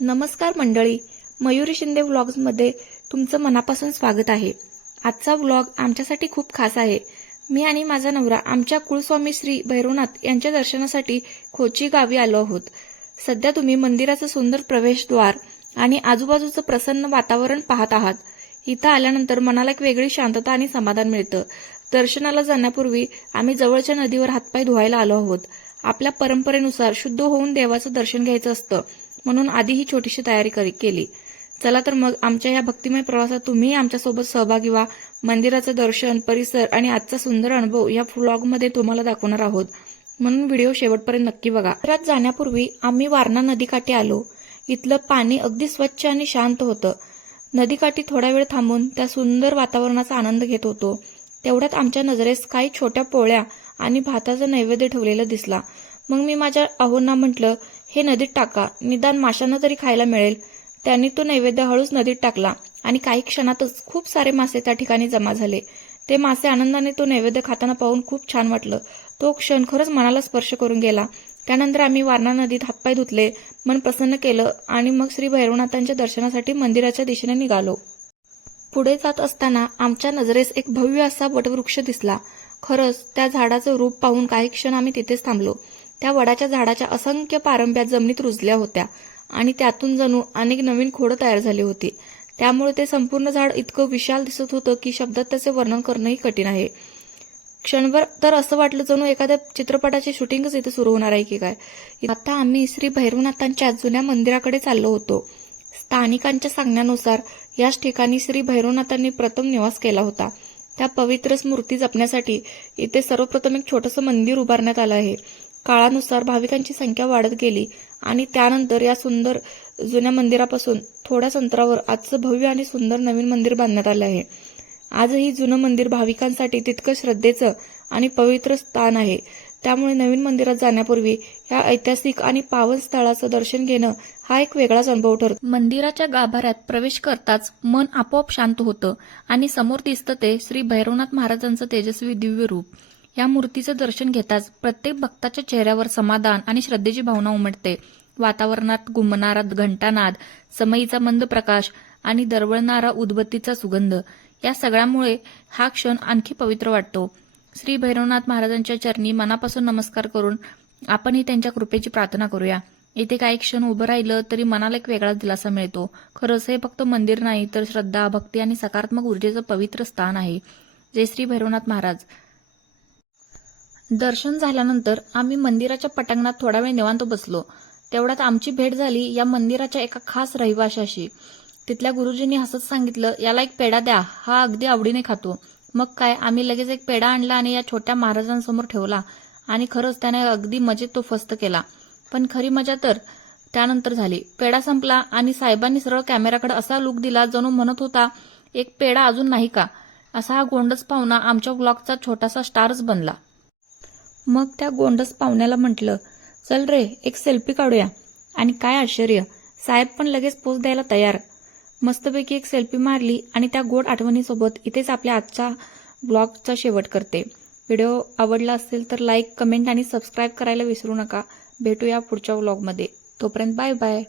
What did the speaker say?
नमस्कार मंडळी, मयुरी शिंदे व्लॉग्समध्ये तुमचं मनापासून स्वागत आहे। आजचा व्लॉग आमच्यासाठी खूप खास आहे। मी आणि माझा नवरा आमच्या कुलस्वामी श्री भैरवनाथ यांच्या दर्शनासाठी खोची गावी आलो आहोत। सध्या तुम्ही मंदिराचं सुंदर प्रवेशद्वार आणि आजूबाजूचं प्रसन्न वातावरण पाहत आहात। इथं आल्यानंतर मनाला एक वेगळी शांतता आणि समाधान मिळतं। दर्शनाला जाण्यापूर्वी आम्ही जवळच्या नदीवर हातपाय धुवायला आलो आहोत। आपल्या परंपरेनुसार शुद्ध होऊन देवाचं दर्शन घ्यायचं असतं, म्हणून आधी ही छोटीशी तयारी केली। चला तर मग आमच्या या भक्तिमय प्रवासात तुम्ही आमच्यासोबत सहभागी व्हा। मंदिराचं दर्शन, परिसर आणि आजचा सुंदर अनुभव या व्लॉगमध्ये तुम्हाला दाखवणार आहोत, म्हणून व्हिडिओ शेवटपर्यंत नक्की बघा। मंदिरात जाण्यापूर्वी आम्ही वारणा नदीकाठी आलो। इथलं पाणी अगदी स्वच्छ आणि शांत होतं। नदीकाठी थोडा वेळ थांबून त्या सुंदर वातावरणाचा आनंद घेत होतो। तेवढ्यात आमच्या नजरेस काही छोट्या पोळ्या आणि भाताचं नैवेद्य ठेवलेलं दिसला। मग मी माझ्या आहोंना म्हटलं, हे नदीत टाका, निदान माशांना तरी खायला मिळेल। त्यांनी तो नैवेद्य हळूच नदीत टाकला आणि काही क्षणातच खूप सारे मासे त्या ठिकाणी जमा झाले। ते मासे आनंदाने तो नैवेद्य खाताना पाहून खूप छान वाटलं। तो क्षण खरंच मनाला स्पर्श करून गेला। त्यानंतर आम्ही वारणा नदीत हातपाय धुतले, मन प्रसन्न केलं आणि मग श्री भैरवनाथांच्या दर्शनासाठी मंदिराच्या दिशेने निघालो। पुढे जात असताना आमच्या नजरेस एक भव्य असा वटवृक्ष दिसला। खरंच त्या झाडाचं रूप पाहून काही क्षण आम्ही तिथेच थांबलो। त्या वडाच्या झाडाच्या असंख्य पारंब्या जमिनीत रुजल्या होत्या आणि त्यातून जणू अनेक नवीन खोडं तयार झाली होती। त्यामुळे ते संपूर्ण झाड इतकं विशाल दिसत होतं की शब्दात त्याचे वर्णन करणंही कठीण आहे। क्षणभर तर असं वाटलं जणू एखाद्या चित्रपटाची शूटिंगच इथे सुरू होणार आहे की काय। आता आम्ही श्री भैरवनाथांच्या जुन्या मंदिराकडे चाललो होतो। स्थानिकांच्या सांगण्यानुसार याच ठिकाणी श्री भैरवनाथांनी प्रथम निवास केला होता। त्या पवित्र स्मृती जपण्यासाठी इथे सर्वप्रथम एक छोटंसं मंदिर उभारण्यात आलं आहे। काळानुसार भाविकांची संख्या वाढत गेली आणि त्यानंतर या सुंदर जुन्या मंदिरापासून थोड्याच अंतरावर आजचं भव्य आणि सुंदर नवीन मंदिर बांधण्यात आलं आहे। आजही जुनं मंदिर भाविकांसाठी तितकं श्रद्धेचं आणि पवित्र स्थान आहे। त्यामुळे नवीन मंदिरात जाण्यापूर्वी या ऐतिहासिक आणि पावन स्थळाचं दर्शन घेणं हा एक वेगळाच अनुभव ठरतो। मंदिराच्या गाभाऱ्यात प्रवेश करताच मन आपोआप शांत होतं आणि समोर दिसतं ते श्री भैरवनाथ महाराजांचं तेजस्वी दिव्य रूप। या मूर्तीचं दर्शन घेताच प्रत्येक भक्ताच्या चेहऱ्यावर समाधान आणि श्रद्धेची भावना उमटते। वातावरणात घुमणारा घंटानाद, समईचा मंद प्रकाश आणि दरवळणारा उदबत्तीचा सुगंध या सगळ्यामुळे हा क्षण आणखी पवित्र वाटतो। श्री भैरवनाथ महाराजांच्या चरणी मनापासून नमस्कार करून आपणही त्यांच्या कृपेची प्रार्थना करूया। इथे काही क्षण उभं राहिलं तरी मनाला एक वेगळाच दिलासा मिळतो। खरंच हे फक्त मंदिर नाही तर श्रद्धा, भक्ती आणि सकारात्मक ऊर्जेचं पवित्र स्थान आहे। जय श्री भैरवनाथ महाराज। दर्शन झाल्यानंतर आम्ही मंदिराच्या पटांगणात थोडा वेळ निवांत बसलो। तेवढ्यात आमची भेट झाली या मंदिराच्या एका खास रहिवाशाशी। तिथल्या गुरुजींनी हसत सांगितलं, याला एक पेढा द्या, हा अगदी आवडीने खातो। मग काय, आम्ही लगेच एक पेढा आणला आणि या छोट्या महाराजांसमोर ठेवला आणि खरंच त्याने अगदी मजेत तो फस्त केला। पण खरी मजा तर त्यानंतर झाली। पेढा संपला आणि साहेबांनी सरळ कॅमेराकडे असा लुक दिला जणू म्हणत होता, एक पेढा अजून नाही का। असा हा गोंडस पाहुणा आमच्या व्लॉगचा छोटासा स्टारच बनला। मग त्या गोंडस पाहुण्याला म्हटलं, चल रे एक सेल्फी काढूया। आणि काय आश्चर्य, साहेब पण लगेच पोज द्यायला तयार। मस्तपैकी एक सेल्फी मारली आणि त्या गोड आठवणीसोबत इथेच आपल्या आजच्या व्लॉगचा शेवट करते। व्हिडिओ आवडला असेल तर लाईक, कमेंट आणि सबस्क्राईब करायला विसरू नका। भेटूया पुढच्या व्लॉगमध्ये। तोपर्यंत बाय बाय।